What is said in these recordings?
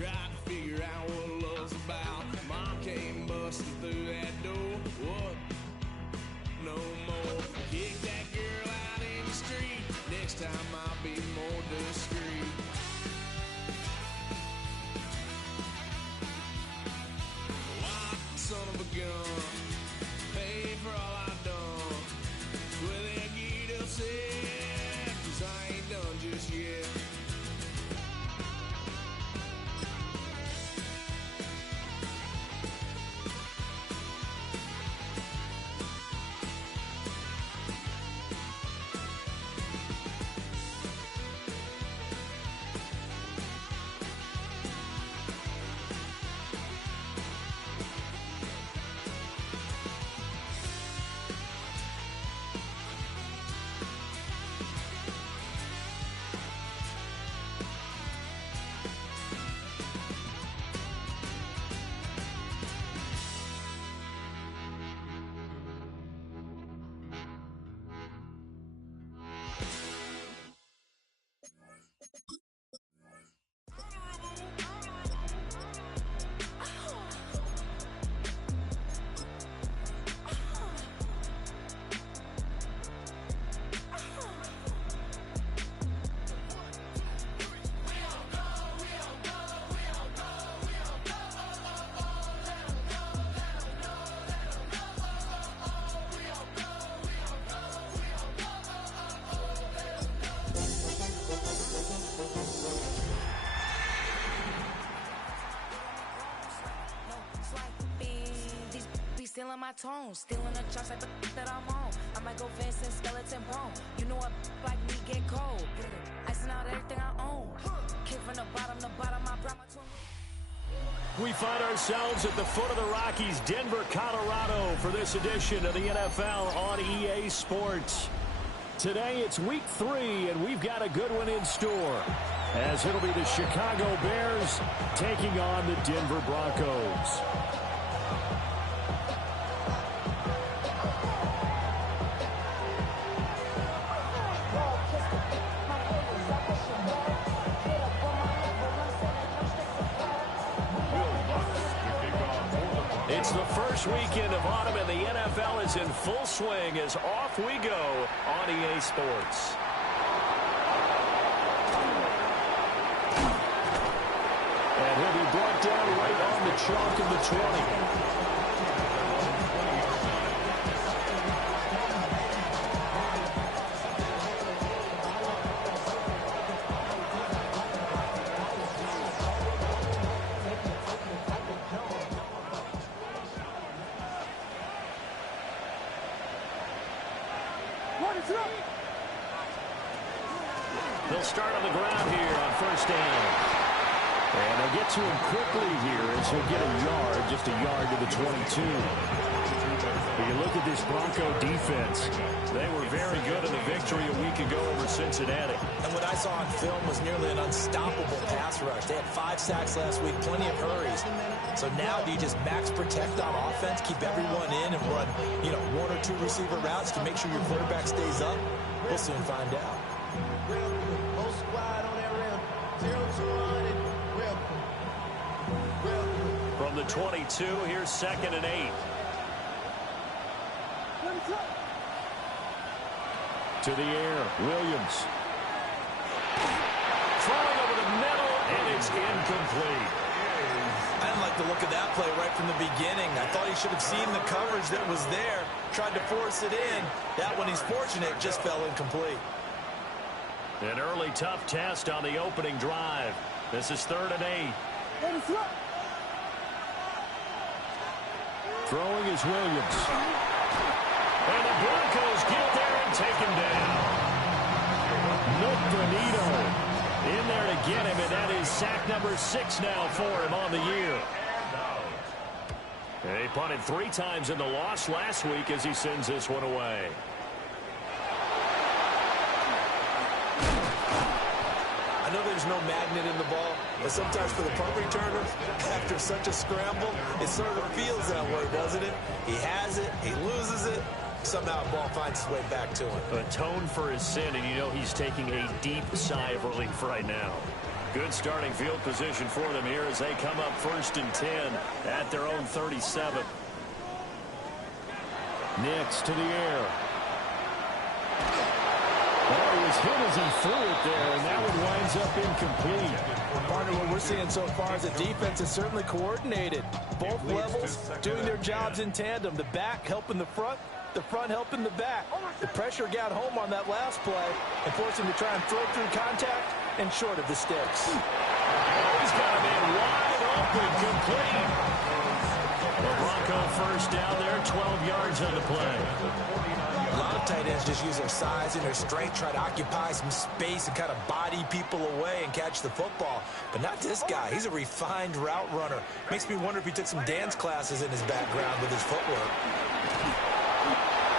Tried to figure out what love's about. Mom came busting through that door. What? No more. Kick that girl out in the street. Next time I'll be more discreet. Lock, son of a gun. Pay for all I've done. Well, that get upset, 'cause I ain't done just yet. Stealing my tone, stealing the chops like the that I'm on. I might go Vincent, skeleton bone. You know a like me get cold. Icing out everything I own. Kick from the bottom, I brought my tune. We find ourselves at the foot of the Rockies, Denver, Colorado, for this edition of the NFL on EA Sports. Today it's week 3, and we've got a good one in store, as it'll be the Chicago Bears taking on the Denver Broncos. It's the first weekend of autumn, and the NFL is in full swing as off we go on EA Sports. And he'll be brought down right on the chalk of the 20. They'll start on the ground here on first down. And they'll get to him quickly here as he'll get a yard, just a yard to the 22. When you look at this Bronco defense, they were very good in the victory a week ago over Cincinnati. And what I saw on film was nearly an unstoppable pass rush. They had 5 sacks last week, plenty of hurries. So now do you just max protect on offense, keep everyone in and run, 1 or 2 receiver routes to make sure your quarterback stays up? We'll soon find out. From the 22, here's 2nd and 8. To the air, Williams. Throwing over the middle, and it's incomplete. I didn't like the look of that play right from the beginning. I thought he should have seen the coverage that was there, tried to force it in. That one, he's fortunate, just fell incomplete. An early tough test on the opening drive. This is 3rd and 8. Throwing is Williams. And the Broncos get there and take him down. Nick Bonito in there to get him, and that is sack number 6 now for him on the year. And he punted 3 times in the loss last week as he sends this one away. I know there's no magnet in the ball, but sometimes for the punt returner, after such a scramble, it sort of feels that way, doesn't it? He has it, he loses it, somehow the ball finds its way back to him. Atone for his sin, and he's taking a deep sigh of relief right now. Good starting field position for them here as they come up 1st and 10 at their own 37. Nix to the air. Oh, he was hit as he threw it there, and that one winds up incomplete. Partner, what we're seeing so far is the defense is certainly coordinated. Both levels doing their jobs in tandem. The back helping the front helping the back. The pressure got home on that last play and forced him to try and throw through contact and short of the sticks. Oh, he's got him in wide open, complete. The Bronco first down there, 12 yards on the play. A lot of tight ends just use their size and their strength, try to occupy some space and kind of body people away and catch the football. But not this guy. He's a refined route runner. Makes me wonder if he took some dance classes in his background with his footwork.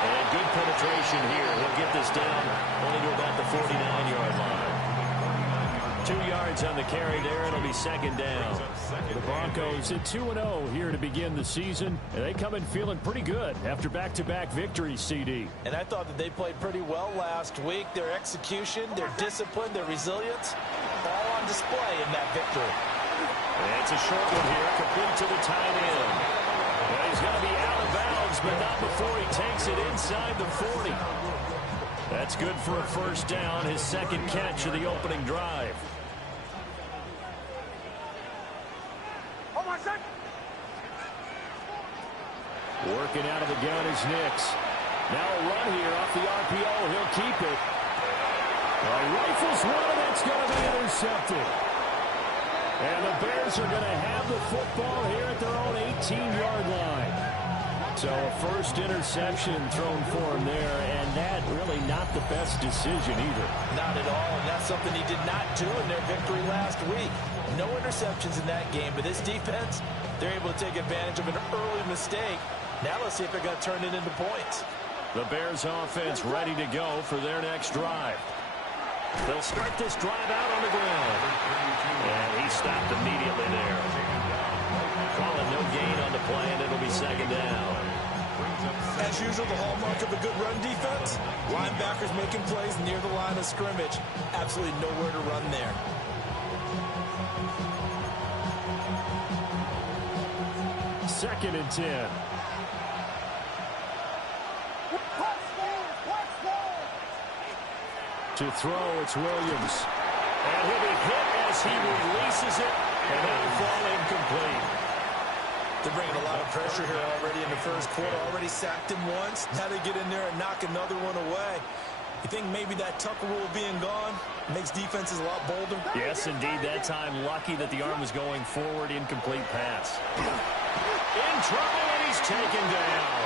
And good penetration here. He'll get this down only to about the 49-yard line. 2 yards on the carry there. It'll be 2nd down. The Broncos at 2-0 here to begin the season. And they come in feeling pretty good after back-to-back victories, CD. And I thought that they played pretty well last week. Their execution, their discipline, their resilience, all on display in that victory. And it's a short one here, complete to the tight end. Well, he's going to be out of bounds, but not before he takes it inside the 40. That's good for a 1st down, his 2nd catch of the opening drive. Working out of the gun is Nix. Now a run here off the RPO. He'll keep it. Rifles one, that's going to be intercepted. And the Bears are going to have the football here at their own 18-yard line. So a 1st interception thrown for him there, and that really not the best decision either. Not at all, and that's something he did not do in their victory last week. No interceptions in that game, but this defense, they're able to take advantage of an early mistake. Now let's see if they're going to turn it into points. The Bears offense ready to go for their next drive. They'll start this drive out on the ground. And he stopped immediately there. Calling no gain on the play, and it'll be 2nd down. As usual, the hallmark of a good run defense, linebackers making plays near the line of scrimmage. Absolutely nowhere to run there. Second and 10. To throw, it's Williams. And he'll be hit as he releases it, and that'll fall incomplete. They're bringing a lot of pressure here already in the 1st quarter. Already sacked him once. Now they get in there and knock another one away. You think maybe that Tucker rule being gone makes defenses a lot bolder? Yes, indeed. That time, lucky that the arm was going forward. Incomplete pass. In trouble, and he's taken down.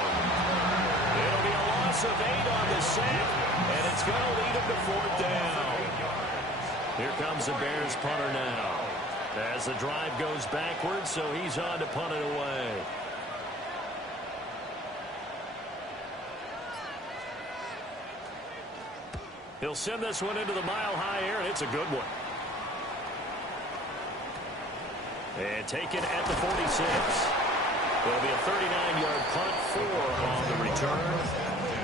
It'll be a loss of 8 on the sack, and it's going to lead him to 4th down. Here comes the Bears punter now. As the drive goes backwards, so he's on to punt it away. He'll send this one into the mile-high air, and it's a good one. And taken at the 46. It'll be a 39-yard punt, 4 on the return.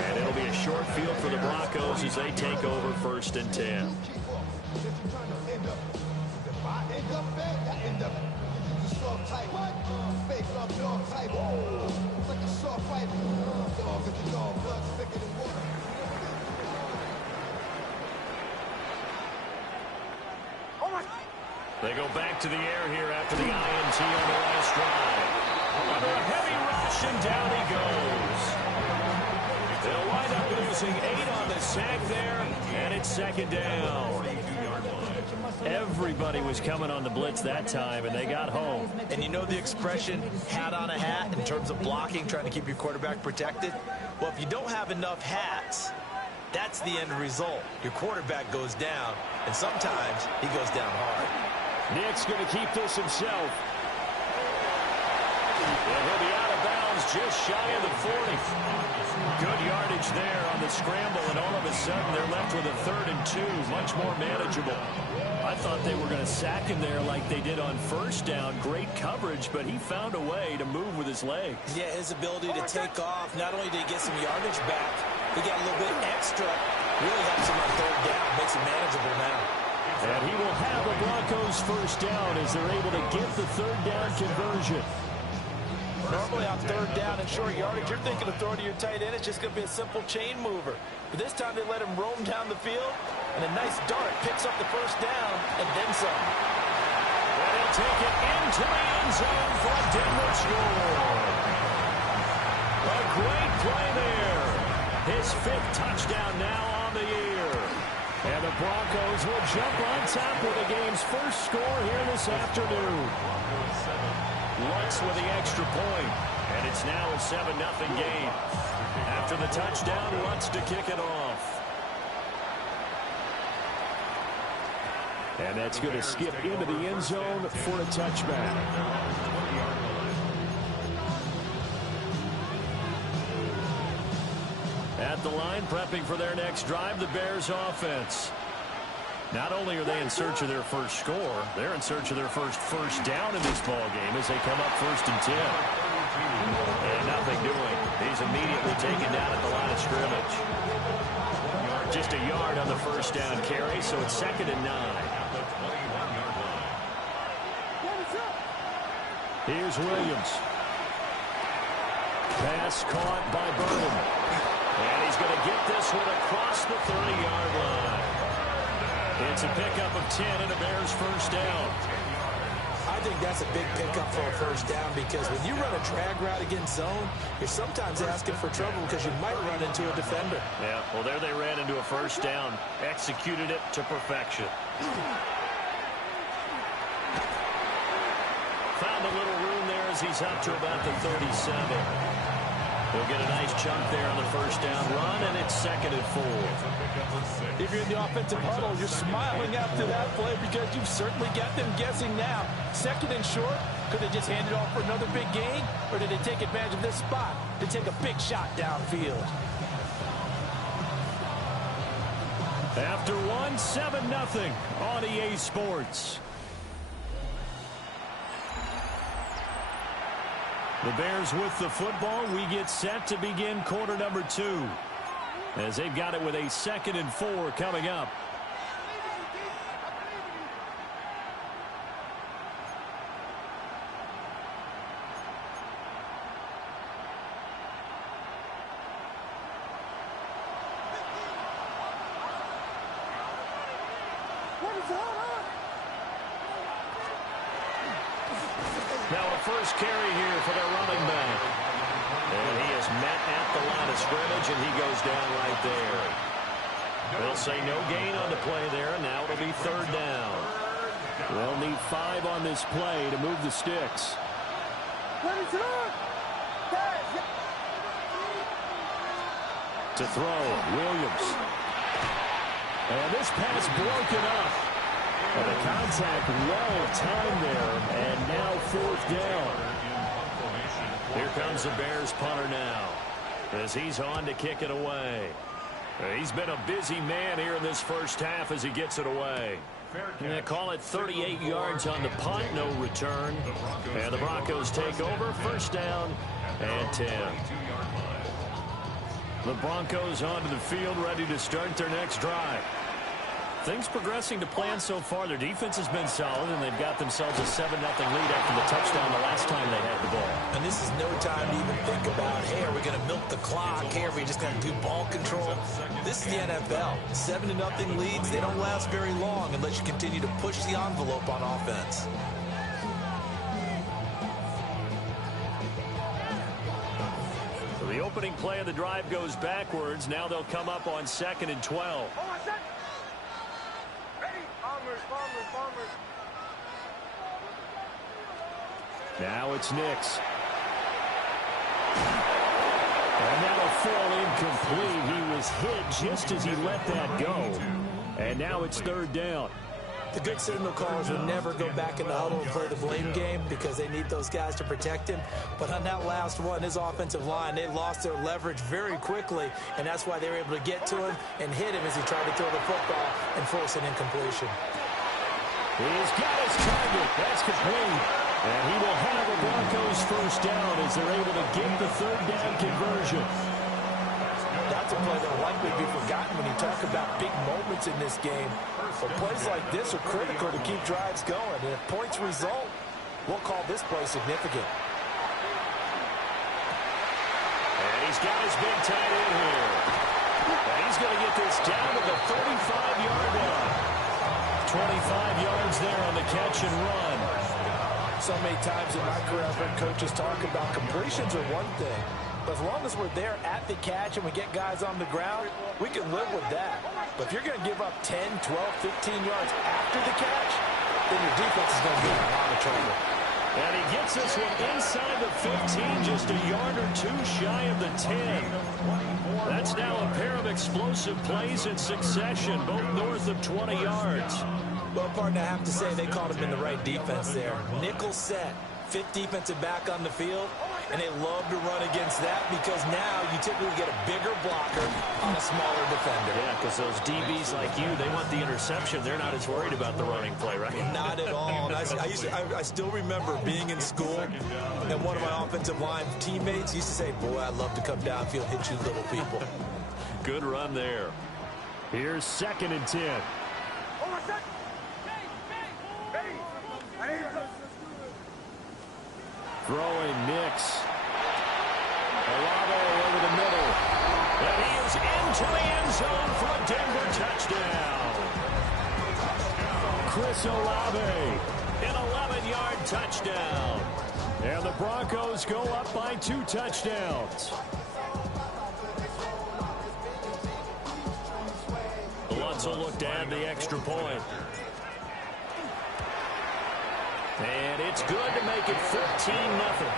And it'll be a short field for the Broncos as they take over 1st and 10. They go back to the air here after the INT on the last drive. Under a heavy rush, and down he goes. They'll wind up losing 8 on the sack there, and it's 2nd down. Everybody was coming on the blitz that time, and they got home. And you know the expression, hat on a hat, in terms of blocking, trying to keep your quarterback protected? Well, if you don't have enough hats, that's the end result. Your quarterback goes down, and sometimes he goes down hard. Nick's going to keep this himself. And he'll be out of bounds just shy of the 40. Good yardage there on the scramble, and all of a sudden they're left with a 3rd and 2, much more manageable. I thought they were going to sack him there like they did on 1st down. Great coverage, but he found a way to move with his legs. Yeah, his ability to take off, not only did he get some yardage back, he got a little bit extra. Really helps him on 3rd down, makes it manageable now. And he will have the Broncos first down as they're able to get the third down conversion. Normally on third down and short yardage, you're thinking of throwing to your tight end. It's just going to be a simple chain mover. But this time they let him roam down the field, and a nice dart picks up the first down and then some. And he'll take it into the end zone for a Denver score. A great play there. His 5th touchdown now on the year. And the Broncos will jump on top with the game's first score here this afternoon. Lutz with the extra point, and it's now a 7-0 game. After the touchdown, Lutz to kick it off. And that's going to skip into the end zone for a touchback. At the line, prepping for their next drive, the Bears offense. Not only are they in search of their first score, they're in search of their first down in this ball game as they come up 1st and 10. And nothing doing. He's immediately taken down at the line of scrimmage. Just a yard on the first down carry, so it's 2nd and 9. Here's Williams. Pass caught by Burnham. And he's going to get this one across the 30-yard line. It's a pickup of 10 and a Bears first down. I think that's a big pickup for a first down because when you run a drag route against zone, you're sometimes asking for trouble because you might run into a defender. Yeah, well, there they ran into a first down. Executed it to perfection. Found a little room there as he's up to about the 37. He'll get a nice chunk there on the first down run, and it's 2nd and 4. If you're in the offensive huddle, you're smiling after that play because you've certainly got them guessing now. 2nd and short, could they just hand it off for another big gain, or did they take advantage of this spot to take a big shot downfield? After 7-0 on EA Sports. The Bears with the football. We get set to begin quarter number 2 as they've got it with a 2nd and 4 coming up. Now a first carry here for their running back. And he is met at the line of scrimmage, and he goes down right there. They'll say no gain on the play there, and now it'll be 3rd down. They'll need 5 on this play to move the sticks. To throw, Williams. And this pass broken up. And the contact well timed there, and now 4th down. Here comes the Bears punter now as he's on to kick it away. He's been a busy man here in this first half as he gets it away. And they call it 38 yards on the punt, no return. And the Broncos take over, 1st down and 10. The Broncos onto the field, ready to start their next drive. Things progressing to plan so far. Their defense has been solid, and they've got themselves a 7-0 lead after the touchdown the last time they had the ball. And this is no time to even think about, hey, are we going to milk the clock? Hey, are we just going to do ball control? This is the NFL. 7-0 leads, they don't last very long unless you continue to push the envelope on offense. So the opening play of the drive goes backwards. Now they'll come up on 2nd and 12. Now it's Nix. And that'll fall incomplete. He was hit just as he let that go. And now it's 3rd down. The good signal callers will never go back in the huddle and play the blame game because they need those guys to protect him. But on that last one, his offensive line, they lost their leverage very quickly, and that's why they were able to get to him and hit him as he tried to throw the football and force an incompletion. He's got his target. That's complete. And he will have the Broncos first down as they're able to get the 3rd down conversion. That's a play that will likely be forgotten when you talk about big moments in this game. But plays like this are critical to keep drives going. And if points result, we'll call this play significant. And he's got his big tight end here. And he's going to get this down to the 35-yard line. 25 yards there on the catch and run. So many times in my career, I've heard coaches talk about completions are one thing. But as long as we're there at the catch and we get guys on the ground, we can live with that. But if you're going to give up 10, 12, 15 yards after the catch, then your defense is going to be in a lot of trouble. And he gets this one inside the 15, just a yard or two shy of the 10. That's now a pair of explosive plays in succession, both north of 20 yards. Well, partner, I have to say they called him in the right defense there. Nickel set, fifth defensive back on the field, and they love to run against that because now you typically get a bigger blocker on a smaller defender. Yeah, because those DBs like you, they want the interception. They're not as worried about the running play, right? Not at all. I still remember being in school, and one of my offensive line teammates used to say, boy, I'd love to come downfield, hit you little people. Good run there. Here's 2nd and 10. Throwing Nix. Olave over the middle. And he is into the end zone for a Denver touchdown. Chris Olave, an 11-yard touchdown. And the Broncos go up by 2 touchdowns. Lutz will look to add the extra point. And it's good to make it 13-0.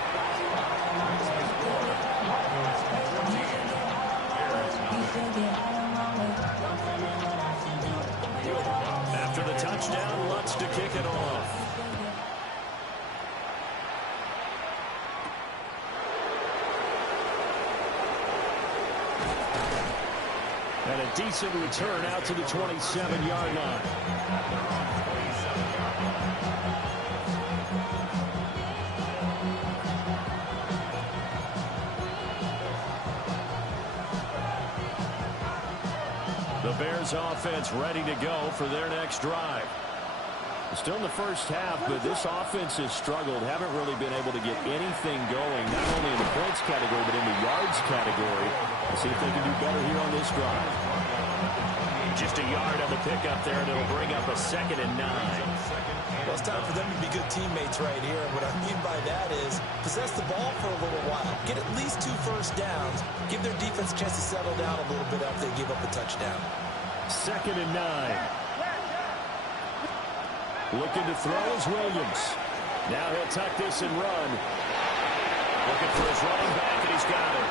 After the touchdown, Lutz to kick it off. And a decent return out to the 27-yard line. The Bears offense ready to go for their next drive. Still in the first half, but this offense has struggled. Haven't really been able to get anything going, not only in the points category, but in the yards category. Let's see if they can do better here on this drive. Just a yard on the pickup there, and it'll bring up a 2nd and 9. Well, it's time for them to be good teammates right here. And what I mean by that is possess the ball for a little while. Get at least 2 first downs. Give their defense a chance to settle down a little bit after they give up a touchdown. 2nd and 9. Looking to throw is Williams. Now he'll tuck this and run. Looking for his running back, and he's got it.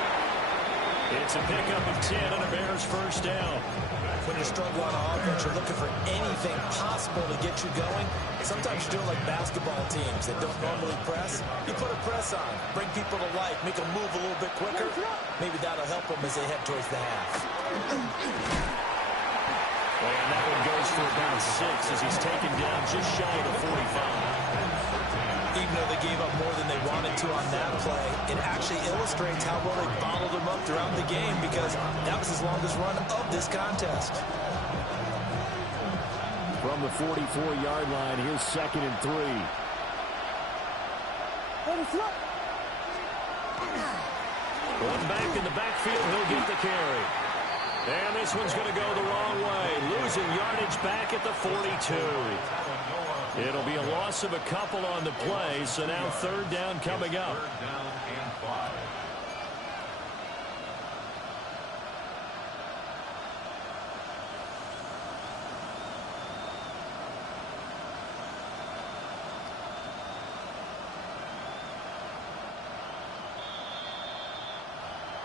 It's a pickup of 10 and a Bears first down. When you're struggling on offense, you're looking for anything possible to get you going. Sometimes you're doing like basketball teams that don't normally press. You put a press on, bring people to life, make them move a little bit quicker. Maybe that'll help them as they head towards the half. And that one goes for about 6 as he's taken down just shy of the 45. Even though they gave up more than they wanted to on that play, it actually illustrates how well they bottled them up throughout the game because that was his longest run of this contest. From the 44-yard line, here's 2nd and 3. One back in the backfield, he'll get the carry. And this one's going to go the wrong way, losing yardage back at the 42. It'll be a loss of a couple on the play, so now 3rd down coming up.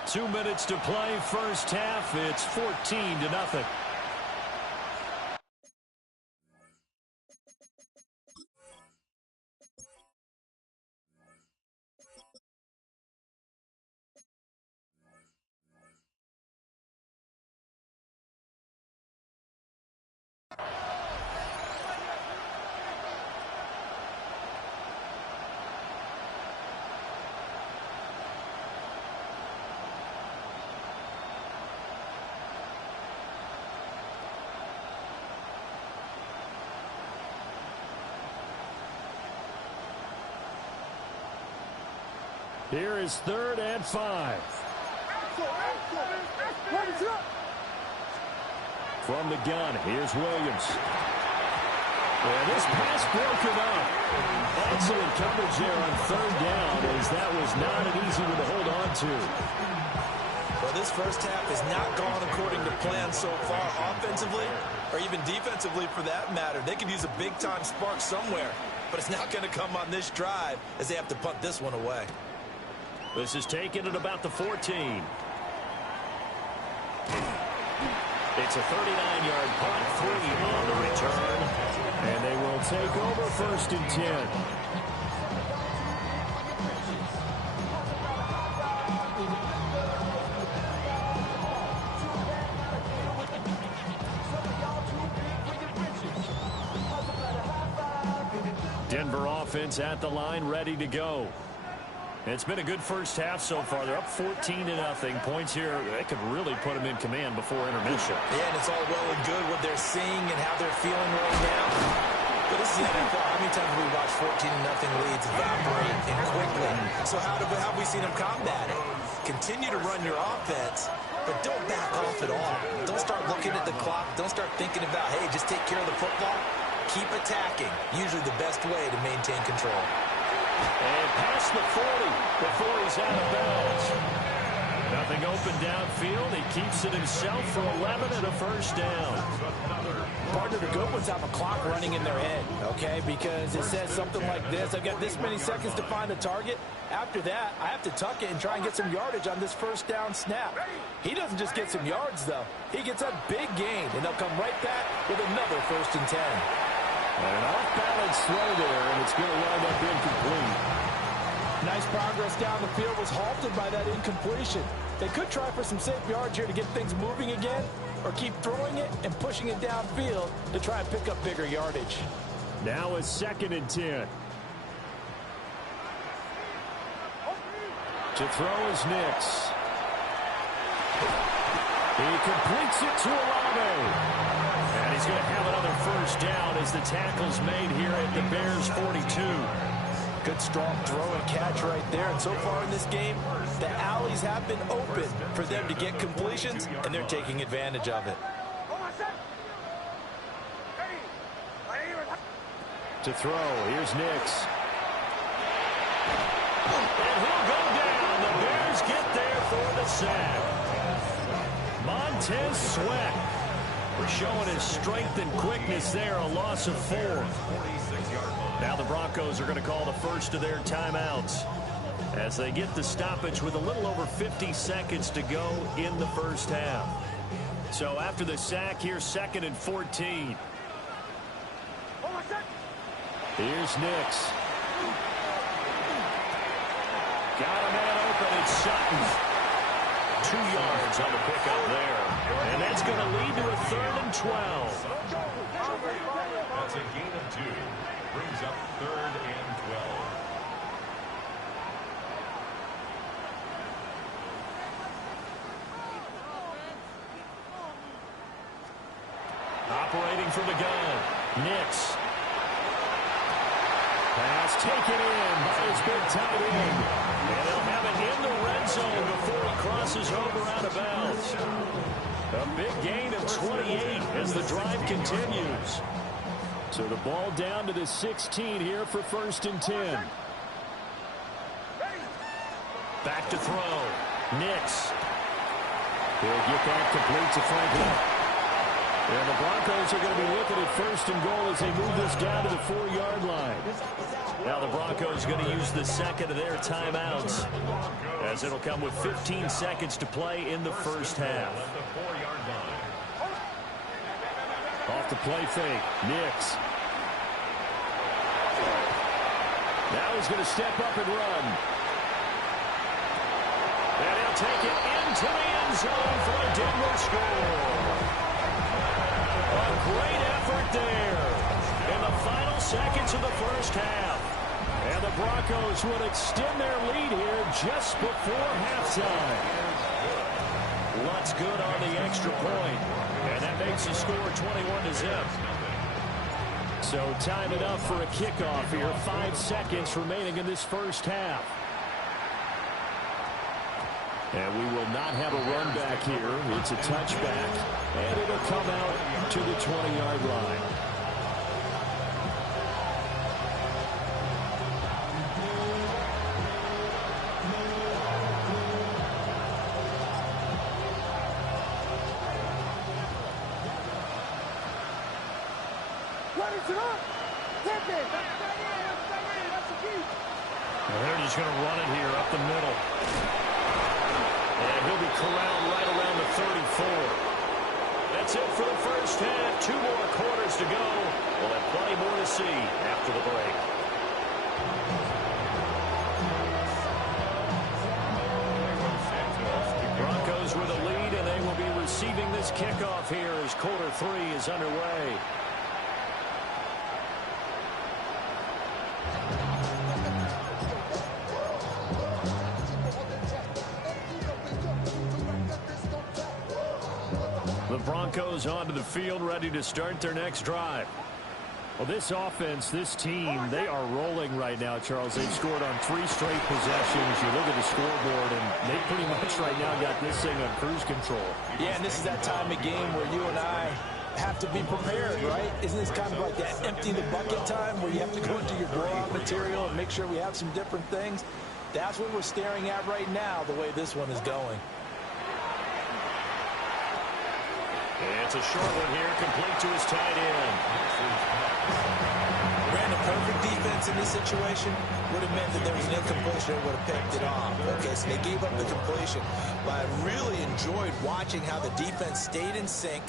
Two minutes to play, first half. It's 14-0. Here is 3rd and 5. From the gun, here's Williams. And this pass broken up. Excellent coverage there on 3rd down, as that was not an easy one to hold on to. Well, this first half has not gone according to plan so far offensively, or even defensively for that matter. They could use a big-time spark somewhere, but it's not going to come on this drive as they have to punt this one away. This is taken at about the 14. It's a 39-yard punt, 3 on the return, and they will take over 1st and 10. Denver offense at the line, ready to go. It's been a good first half so far. They're up 14-0. Points here, they could really put them in command before intermission. Yeah, and it's all well and good what they're seeing and how they're feeling right now. But this is the NFL. How many times have we watched 14-0 leads evaporate and quickly? So how have we seen them combat it? Continue to run your offense, but don't back off at all. Don't start looking at the clock. Don't start thinking about, hey, just take care of the football. Keep attacking. Usually the best way to maintain control. And past the 40 before he's out of bounds. Nothing open downfield. He keeps it himself for 11 and a 1st down. Partner, the good ones have a clock running in their head, okay? Because it says something like this. I've got this many seconds to find the target. After that, I have to tuck it and try and get some yardage on this 1st down snap. He doesn't just get some yards, though. He gets a big gain, and they'll come right back with another 1st and 10. An off-balance throw there, and it's going to wind up incomplete. Nice progress down the field was halted by that incompletion. They could try for some safe yards here to get things moving again, or keep throwing it and pushing it downfield to try and pick up bigger yardage. Now a 2nd and 10. To throw is Nix. He completes it to Olave. And he's going to have another 1st down as the tackle's made here at the Bears' 42. Good strong throw and catch right there. And so far in this game, the alleys have been open for them to get completions, and they're taking advantage of it. To throw, here's Nix. And he'll go down. The Bears get there for the sack. Montez Sweat showing his strength and quickness there, a loss of 4. Now the Broncos are going to call the first of their timeouts as they get the stoppage with a little over 50 seconds to go in the first half. So after the sack, here's 2nd and 14. Here's Nix. Got a man open. It's Sutton. 2 yards on the pickup there. And that's going to lead to a 3rd and 12. That's a gain of 2. Brings up 3rd and 12. Operating from the gun, Nix. Pass taken in by his big tight end. And they'll have it in the red zone before he crosses over out of bounds. A big gain of 28 as the drive continues. So the ball down to the 16 here for 1st and 10. Back to throw. Nix. He'll get that complete to Franklin. And the Broncos are going to be looking at 1st and goal as they move this down to the 4-yard line. Now the Broncos are going to use the 2nd of their timeouts, as it'll come with 15 seconds to play in the first half. Off the play fake, Nix. Now he's going to step up and run. And he'll take it into the end zone for a Denver score. A great effort there in the final seconds of the first half. And the Broncos will extend their lead here just before halftime. Lutz good on the extra point. And that makes the score 21-0. So time enough for a kickoff here. 5 seconds remaining in this first half. And we will not have a run back here. It's a touchback, and it'll come out to the 20-yard line. And they're just going to run it here up the middle. And he'll be corralled right around the 34. That's it for the first half. 2 more quarters to go. We'll have plenty more to see after the break. Broncos with a lead, and they will be receiving this kickoff here as quarter 3 is underway. The Broncos onto the field, ready to start their next drive. Well, this offense, this team, they are rolling right now, Charles. They've scored on 3 straight possessions. You look at the scoreboard, and they pretty much right now got this thing on cruise control. Yeah, and this is that time of game where you and I have to be prepared, right? Isn't this kind of like that empty the bucket time where you have to go into your blowout material and make sure we have some different things? That's what we're staring at right now, the way this one is going. It's a short one here, complete to his tight end. Ran a perfect defense in this situation. Would have meant that there was an incompletion and would have picked it off. Okay, so they gave up the completion. But I really enjoyed watching how the defense stayed in sync,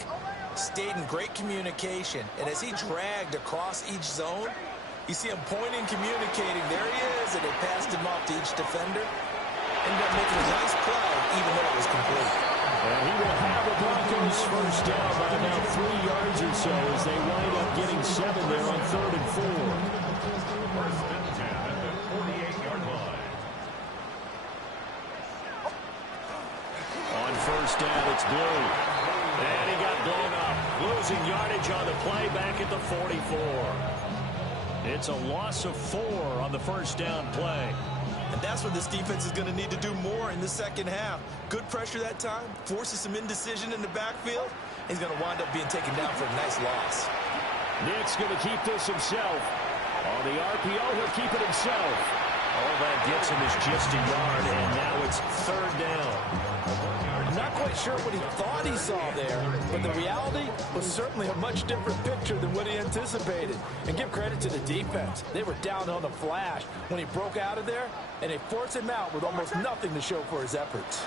stayed in great communication. And as he dragged across each zone, you see him pointing, communicating. There he is, and they passed him off to each defender. Ended up making a nice play, even though it was complete. And he will have the Broncos first down by about 3 yards or so as they wind up getting 7 there on 3rd and 4. First and 10 at the 48-yard line. On first down, it's Blue. And he got blown up. Losing yardage on the play back at the 44. It's a loss of 4 on the first down play. And that's what this defense is going to need to do more in the second half. Good pressure that time, forces some indecision in the backfield. He's going to wind up being taken down for a nice loss. Nick's going to keep this himself. On the RPO, he'll keep it himself. All that gets him is just a yard, and now it's 3rd down. I'm not quite sure what he thought he saw there, but the reality was certainly a much different picture than what he anticipated. And give credit to the defense. They were down on the flash when he broke out of there, and they forced him out with almost nothing to show for his efforts.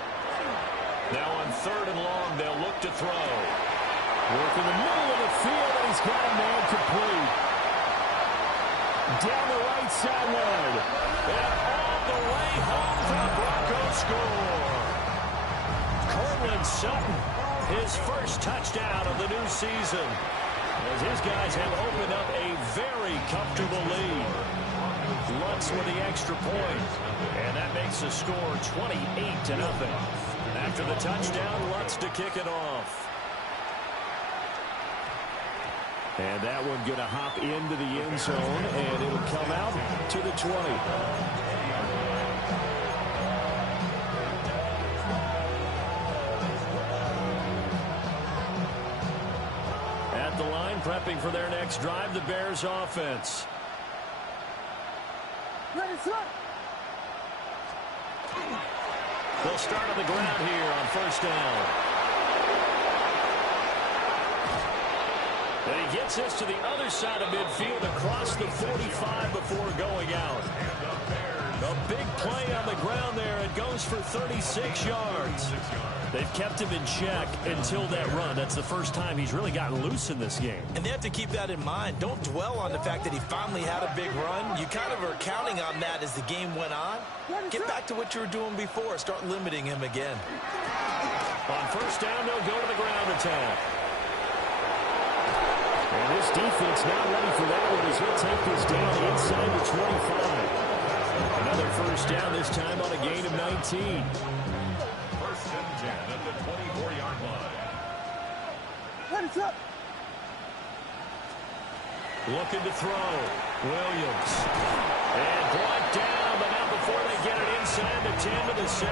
Now on 3rd and long, they'll look to throw. Work in the middle of the field, and he's got a man complete. Down the right sideline. And all the way home for the Broncos score. Courtland Sutton, his first touchdown of the new season, as his guys have opened up a very comfortable lead. Lutz with the extra point, and that makes the score 28-0. After the touchdown, Lutz to kick it off. And that one going to hop into the end zone, and it'll come out to the 20. Prepping for their next drive, the Bears offense. They'll start on the ground here on first down. And he gets this to the other side of midfield across the 45 before going out. A big play on the ground there. It goes for 36 yards. They've kept him in check until that run. That's the first time he's really gotten loose in this game. And they have to keep that in mind. Don't dwell on the fact that he finally had a big run. You kind of are counting on that as the game went on. Get back to what you were doing before. Start limiting him again. On first down, they'll go to the ground attack. And this defense not ready for that one as he'll take this down inside the 25. Another first down, this time on a gain of 19. First and 10 at the 24-yard line. Looking to throw. Williams. And brought down, but not before they get it inside the 10 to the 7.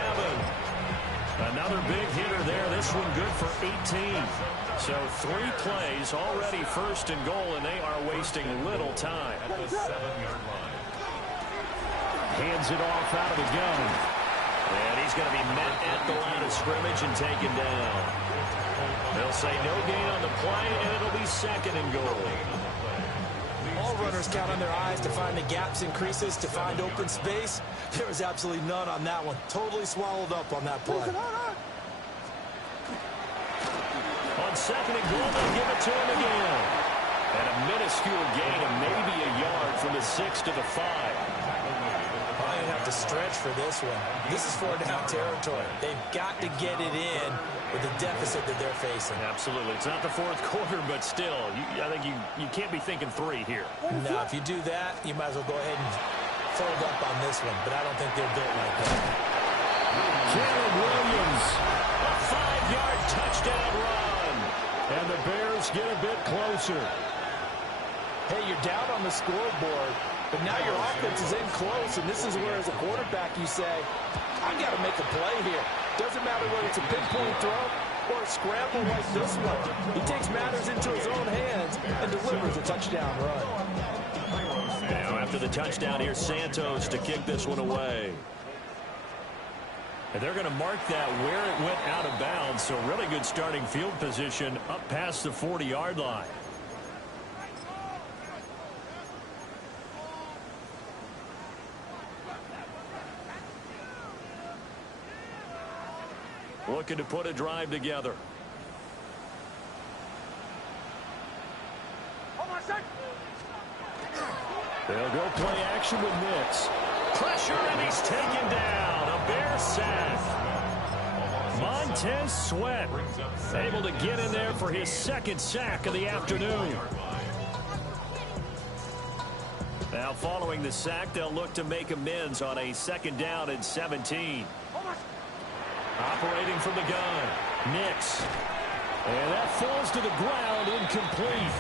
Another big hitter there. This one good for 18. So 3 plays already first and goal, and they are wasting little time. At the 7-yard line. Hands it off out of the gun. And he's going to be met at the line of scrimmage and taken down. They'll say no gain on the play, and it'll be second and goal. All runners count on their eyes to find the gaps and creases, to find open space. There was absolutely none on that one. Totally swallowed up on that play. On second and goal, they'll give it to him again. And a minuscule gain of maybe a yard from the 6 to the 5. Probably have to stretch for this one. This is 4-down territory. They've got to get it in with the deficit that they're facing. Absolutely. It's not the fourth quarter, but still, I think you can't be thinking 3 here. Now, if you do that, you might as well go ahead and fold up on this one, but I don't think they're built like that. Caleb Williams, a 5-yard touchdown run. And the Bears get a bit closer. Hey, you're down on the scoreboard, but now your offense is in close, and this is where, as a quarterback, you say, I got to make a play here. Doesn't matter whether it's a pinpoint throw or a scramble like this one. He takes matters into his own hands and delivers a touchdown run. Now, after the touchdown, here's Santos to kick this one away. And they're going to mark that where it went out of bounds, so really good starting field position up past the 40-yard line. Looking to put a drive together. They'll go play action with Nix. Pressure, and he's taken down. A Bear sack. Montez Sweat able to get in there for his second sack of the afternoon. Now following the sack, they'll look to make amends on a 2nd down and 17. Operating from the gun, Nix. And that falls to the ground, incomplete.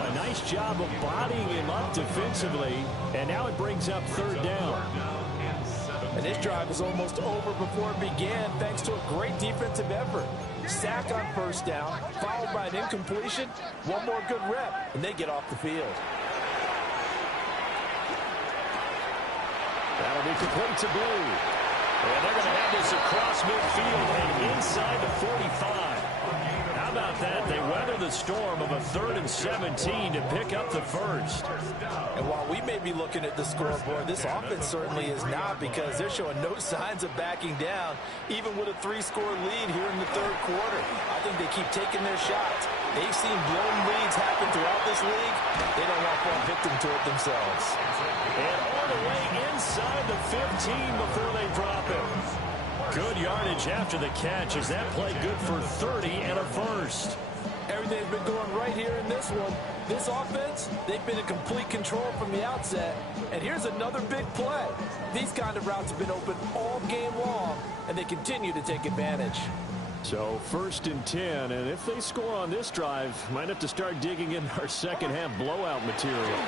A nice job of bodying him up defensively, and now it brings up 3rd down. And this drive is almost over before it began, thanks to a great defensive effort. Sack on 1st down, followed by an incompletion, one more good rep, and they get off the field. That'll be complete to Blue. And they're going to have this across midfield and inside the 45. How about that? They weather the storm of a 3rd and 17 to pick up the first. And while we may be looking at the scoreboard, this offense certainly is not, because they're showing no signs of backing down, even with a 3-score lead here in the 3rd quarter. I think they keep taking their shots. They've seen blown leads happen throughout this league. They don't want to fall victim to it themselves. And all the way inside the 15 before they drop it. Good yardage after the catch as that play good for 30 and a first. Everything's been going right here in this one. This offense, they've been in complete control from the outset. And here's another big play. These kind of routes have been open all game long, and they continue to take advantage. So 1st and 10, and if they score on this drive, might have to start digging in our second-half blowout material.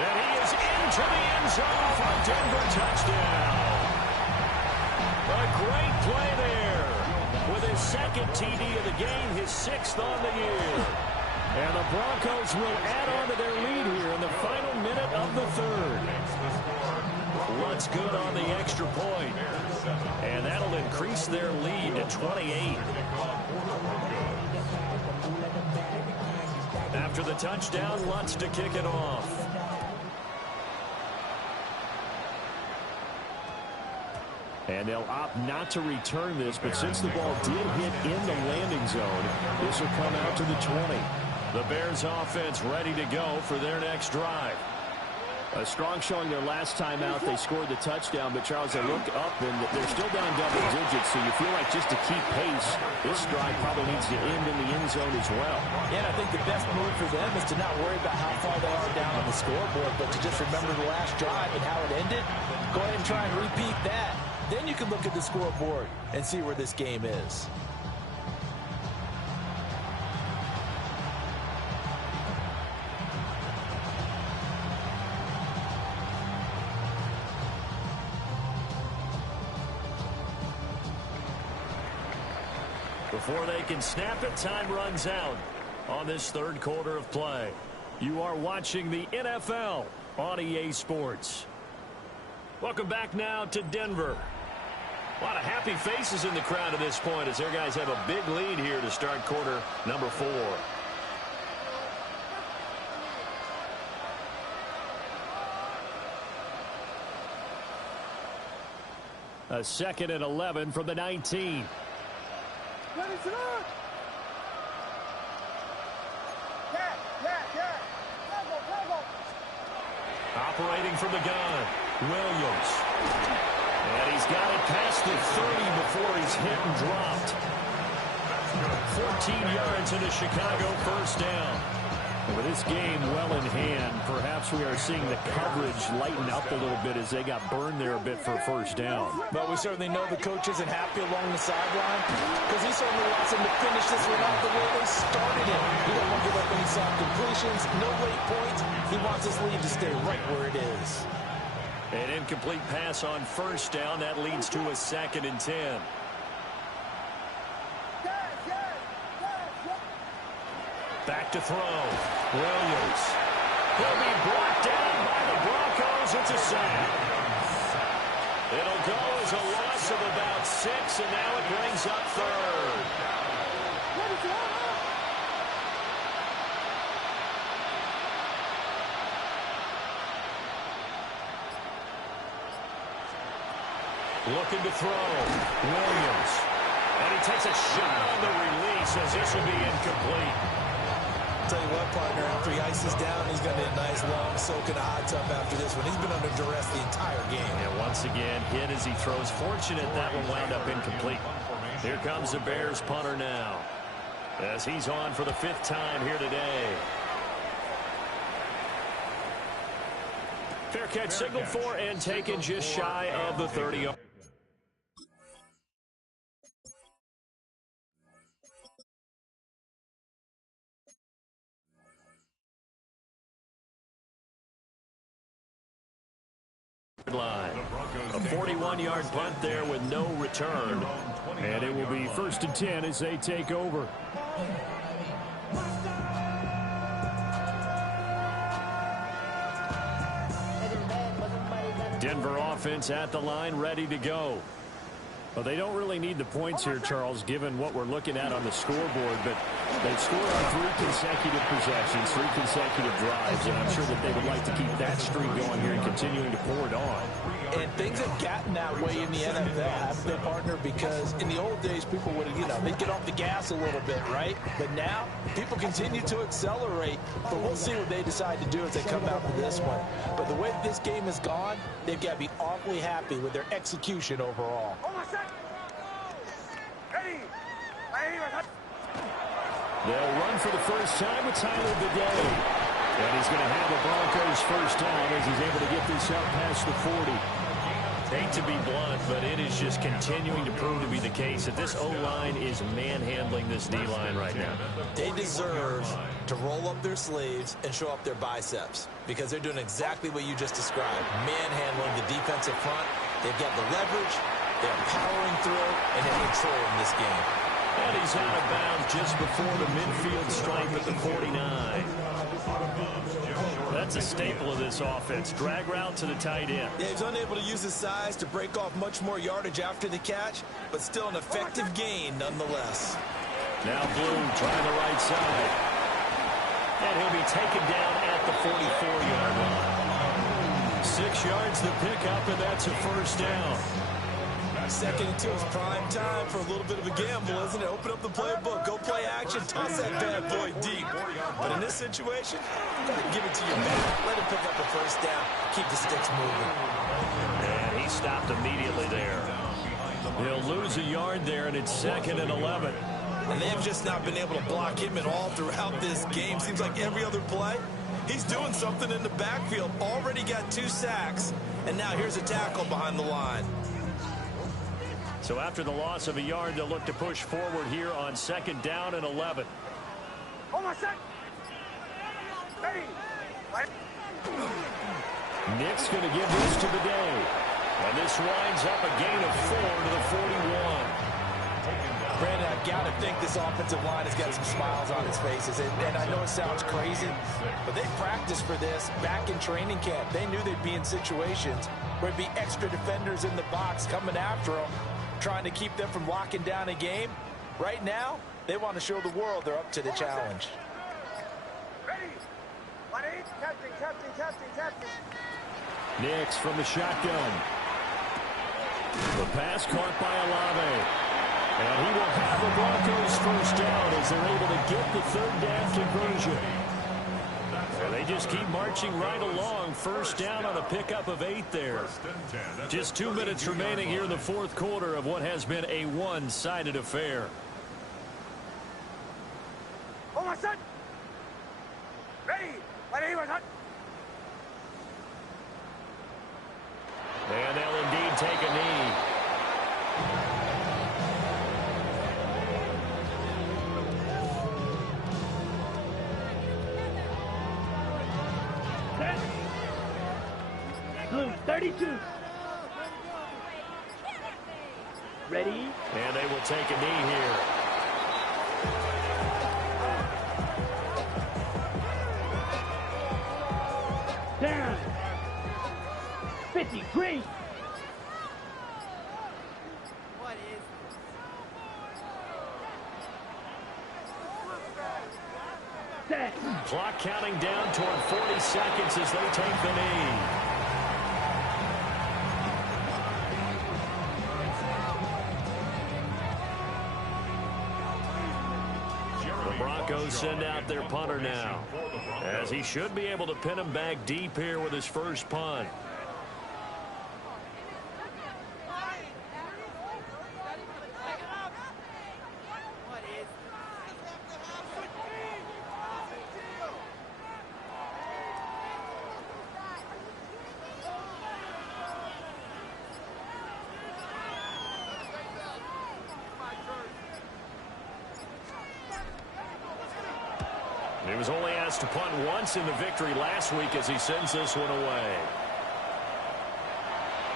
And he is into the end zone for a Denver touchdown. A great play there with his 2nd TD of the game, his 6th on the year. And the Broncos will add on to their lead here in the final minute of the 3rd. What's good on the extra point. And that'll increase their lead to 28. After the touchdown, Lutz to kick it off. And they'll opt not to return this, but since the ball did hit in the landing zone, this will come out to the 20. The Bears offense ready to go for their next drive. A strong showing their last time out. They scored the touchdown, but Charles, they look up and they're still down double digits, so you feel like just to keep pace, this drive probably needs to end in the end zone as well. Yeah, and I think the best move for them is to not worry about how far they are down on the scoreboard, but to just remember the last drive and how it ended. Go ahead and try and repeat that. Then you can look at the scoreboard and see where this game is. Before they can snap it, time runs out on this third quarter of play. You are watching the NFL on EA Sports. Welcome back now to Denver. A lot of happy faces in the crowd at this point as their guys have a big lead here to start quarter number 4. A 2nd and 11 from the 19. Operating from the gun, Williams. And he's got it past the 30 before he's hit and dropped. 14 yards into Chicago, first down. And with this game well in hand, perhaps we are seeing the coverage lighten up a little bit as they got burned there a bit for first down. But we certainly know the coach isn't happy along the sideline because he certainly wants them to finish this one out the way they started it. He don't want to give up any soft completions, no late points. He wants his lead to stay right where it is. An incomplete pass on first down. That leads to a 2nd and 10. Back to throw. Williams. He'll be brought down by the Broncos. It's a sack. It'll go as a loss of about 6, and now it brings up 3rd. Looking to throw. Williams. And he takes a shot on the release as this will be incomplete. Tell you what, partner, after he ices down, he's going to get a nice long soak in a hot tub after this one. He's been under duress the entire game. And once again, hit as he throws. Fortunate that one wound up incomplete. Here comes the Bears punter now as he's on for the 5th time here today. Fair catch signaled for and taken just shy of the 30. Line. A 41-yard punt there with no return. And it will be 1st and 10 as they take over. Denver offense at the line, ready to go. Well, they don't really need the points here, Charles, given what we're looking at on the scoreboard, but they've scored on 3 consecutive possessions, 3 consecutive drives, and I'm sure that they would like to keep that streak going here and continuing to pour it on. And things have gotten that way in the NFL, haven't they, partner? Because in the old days, people would, they'd get off the gas a little bit, right? But now, people continue to accelerate, but we'll see what they decide to do as they come out to this one. But the way this game has gone, they've got to be awfully happy with their execution overall. They'll run for the first time with Tyler Bidet. And he's going to have the Broncos first down as he's able to get this out past the 40. Hate to be blunt, but it is just continuing to prove to be the case that this O-line is manhandling this D-line right now. They deserve to roll up their sleeves and show up their biceps because they're doing exactly what you just described, manhandling the defensive front. They've got the leverage, they're powering through, and they're controlling this game. And he's out of bounds just before the midfield stripe at the 49. That's a staple of this offense. Drag route to the tight end. Yeah, he's unable to use his size to break off much more yardage after the catch, but still an effective gain nonetheless. Now Bloom trying the right side. And he'll be taken down at the 44-yard line. 6 yards to pick up, and that's a first down. 2nd and 2 is prime time for a little bit of a gamble, isn't it? Open up the playbook, go play action, toss that bad boy deep. But in this situation, go ahead and give it to your back. Let him pick up a first down. Keep the sticks moving. And he stopped immediately there. He'll lose a yard there, and it's 2nd and 11. And they've just not been able to block him at all throughout this game. Seems like every other play, he's doing something in the backfield. Already got 2 sacks, and now here's a tackle behind the line. So after the loss of a yard, they'll look to push forward here on 2nd down and 11. Nick's going to give this to Bidet. And this winds up a gain of 4 to the 41. Brandon, I've got to think this offensive line has got some smiles on its faces. And I know it sounds crazy, but they practiced for this back in training camp. They knew they'd be in situations where there'd be extra defenders in the box coming after them, trying to keep them from locking down a game. Right now, they want to show the world they're up to the challenge. Ready? 1-8, captain. Nix from the shotgun. The pass caught by Olave. And he will have the Broncos first down as they're able to get the third down conversion. And they just keep marching right along. First down on a pickup of 8 there. Just 2 minutes remaining here in the fourth quarter of what has been a one-sided affair. Oh, my son! Ready? 1-8, my son! And they'll indeed take a knee. Blue 32. Ready? And they will take a knee here. Down. 50. Green. What is Set. Clock counting down toward 40 seconds as they take the knee. The Broncos send out their punter now, as he should be able to pin him back deep here with his first punt. He was only asked to punt once in the victory last week as he sends this one away.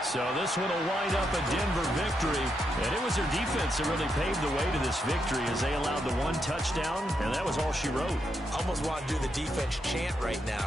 So this one will wind up a Denver victory. And it was their defense that really paved the way to this victory as they allowed the one touchdown, and that was all she wrote. Almost want to do the defense chant right now.